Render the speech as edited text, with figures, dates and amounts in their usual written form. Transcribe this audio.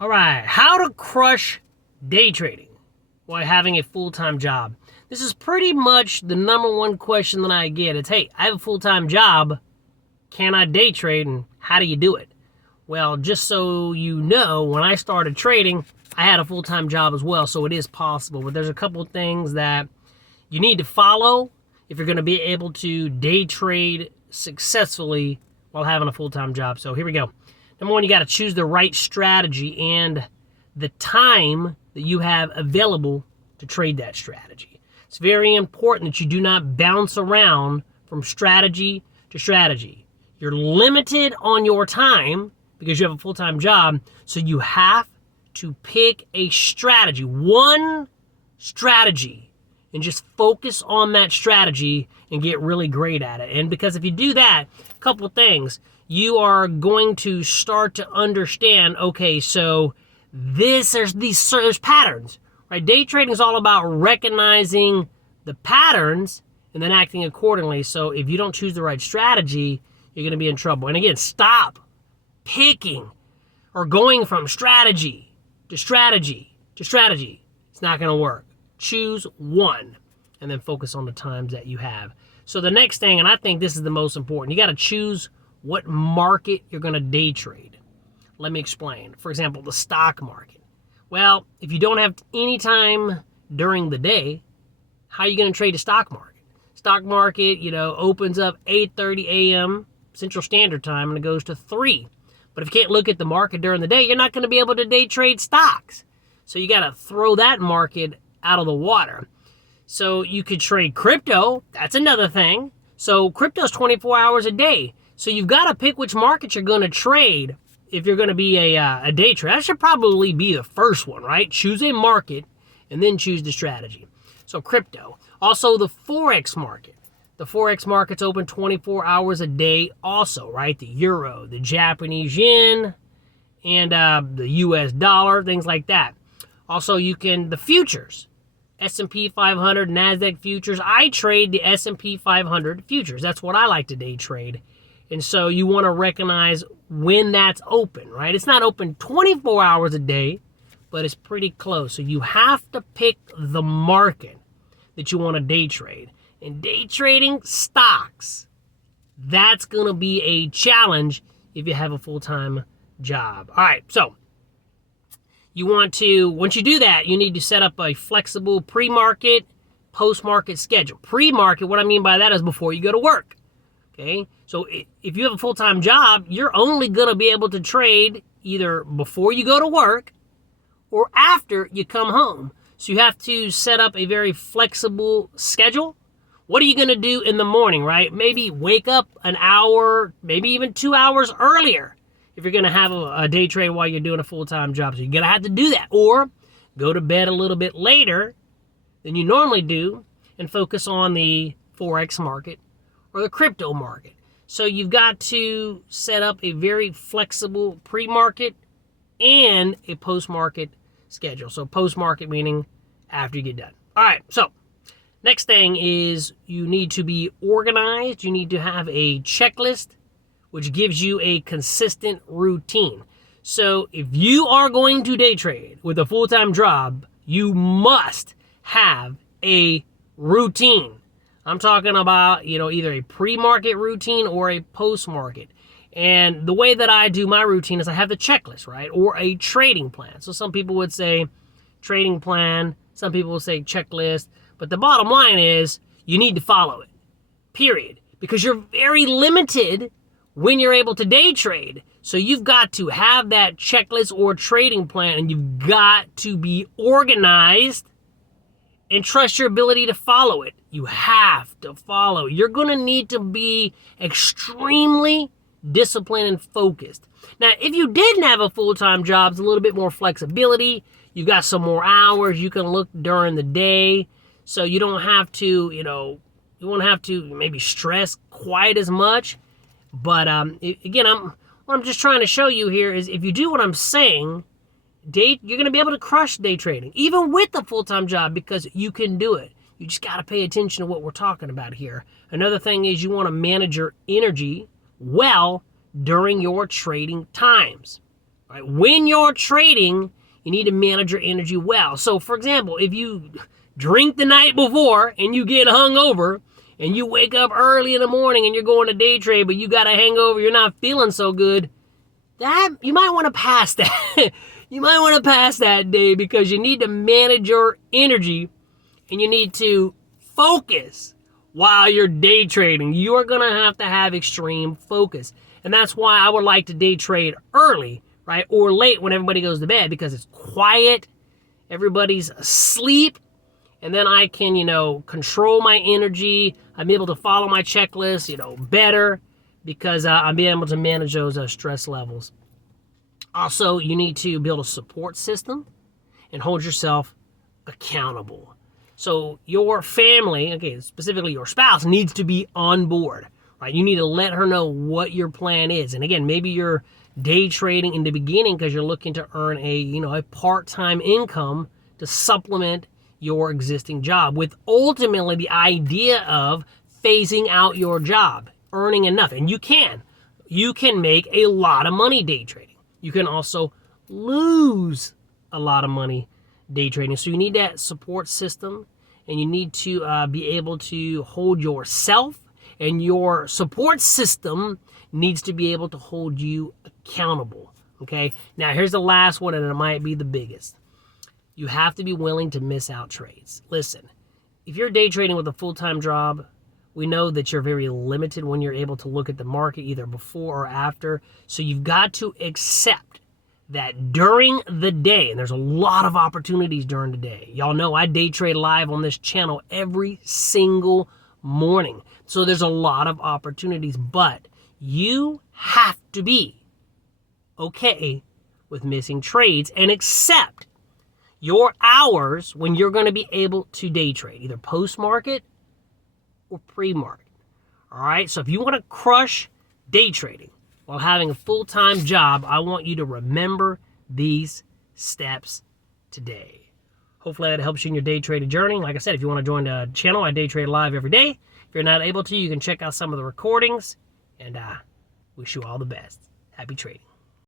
All right, how to crush day trading while having a full-time job. This is pretty much the number one question that I get. It's, hey, I have a full-time job. Can I day trade, and how do you do it? Well, just so you know, when I started trading, I had a full-time job as well, so it is possible. But there's a couple of things that you need to follow if you're going to be able to day trade successfully while having a full-time job. So here we go. Number one, you got to choose the right strategy and the time that you have available to trade that strategy. It's very important that you do not bounce around from strategy to strategy. You're limited on your time because you have a full-time job, so you have to pick a strategy, one strategy, and just focus on that strategy and get really great at it. And because if you do that, a couple of things, you are going to start to understand, okay, so there's patterns, right? Day trading is all about recognizing the patterns and then acting accordingly. So if you don't choose the right strategy, you're going to be in trouble. And again, stop picking or going from strategy to strategy to strategy. It's not going to work. Choose one and then focus on the times that you have. So the next thing, and I think this is the most important, you got to choose what market you're going to day trade. Let me explain. For example, the stock market. Well, if you don't have any time during the day, how are you going to trade the stock market? Stock market, opens up 8:30 a.m. Central Standard Time and it goes to 3. But if you can't look at the market during the day, you're not going to be able to day trade stocks. So you got to throw that market out of the water. So you could trade crypto. That's another thing. So crypto's 24 hours a day. So you've got to pick which market you're going to trade if you're going to be a day trader. That should probably be the first one, right? Choose a market and then choose the strategy. So crypto. Also the Forex market. The Forex market's open 24 hours a day also, right? The euro, the Japanese yen, and the US dollar, things like that. Also, the futures. S&P 500, NASDAQ futures. I trade the S&P 500 futures. That's what I like to day trade. And so you want to recognize when that's open, right? It's not open 24 hours a day, but it's pretty close. So you have to pick the market that you want to day trade. And day trading stocks, that's going to be a challenge if you have a full-time job. All right, so once you do that, you need to set up a flexible pre-market, post-market schedule. Pre-market, what I mean by that is before you go to work. Okay, so if you have a full-time job, you're only going to be able to trade either before you go to work or after you come home. So you have to set up a very flexible schedule. What are you going to do in the morning, right? Maybe wake up an hour, maybe even 2 hours earlier if you're going to have a day trade while you're doing a full-time job. So you're going to have to do that. Or go to bed a little bit later than you normally do and focus on the Forex market or the crypto market. So you've got to set up a very flexible pre-market and a post-market schedule. So post-market meaning after you get done. All right, so next thing is you need to be organized. You need to have a checklist, which gives you a consistent routine. So if you are going to day trade with a full-time job, you must have a routine. I'm talking about, either a pre-market routine or a post-market. And the way that I do my routine is I have the checklist, right? Or a trading plan. So some people would say trading plan. Some people will say checklist. But the bottom line is you need to follow it, period. Because you're very limited when you're able to day trade. So you've got to have that checklist or trading plan, and you've got to be organized and trust your ability to follow it. You have to follow. You're going to need to be extremely disciplined and focused. Now, if you didn't have a full-time job, it's a little bit more flexibility. You've got some more hours. You can look during the day. So you don't have to, you won't have to maybe stress quite as much. But again, what I'm just trying to show you here is if you do what I'm saying, you're going to be able to crush day trading, even with a full-time job, because you can do it. You just got to pay attention to what we're talking about here. Another thing is you want to manage your energy well during your trading times. Right? When you're trading, you need to manage your energy well. So, for example, if you drink the night before and you get hungover and you wake up early in the morning and you're going to day trade, but you got a hangover, you're not feeling so good, that you might want to pass that. You might want to pass that day because you need to manage your energy and you need to focus while you're day trading. You are going to have extreme focus. And that's why I would like to day trade early, right? Or late when everybody goes to bed, because it's quiet, everybody's asleep, and then I can, control my energy. I'm able to follow my checklist, better because I'm being able to manage those stress levels. Also, you need to build a support system and hold yourself accountable. So your family, okay, specifically your spouse, needs to be on board, right? You need to let her know what your plan is. And again, maybe you're day trading in the beginning because you're looking to earn a part-time income to supplement your existing job, with ultimately the idea of phasing out your job, earning enough. And you can make a lot of money day trading. You can also lose a lot of money day trading. So you need that support system, and you need to be able to hold yourself, and your support system needs to be able to hold you accountable. Okay, now here's the last one, and it might be the biggest. You have to be willing to miss out trades. Listen, if you're day trading with a full-time job, we know that you're very limited when you're able to look at the market either before or after. So you've got to accept that during the day, and there's a lot of opportunities during the day. Y'all know I day trade live on this channel every single morning. So there's a lot of opportunities, but you have to be okay with missing trades and accept your hours when you're going to be able to day trade, either post-market or pre-market. All right, so if you want to crush day trading while having a full-time job, I want you to remember these steps today. Hopefully that helps you in your day trading journey. Like I said, if you want to join the channel, I day trade live every day. If you're not able to, you can check out some of the recordings, and I wish you all the best. Happy trading.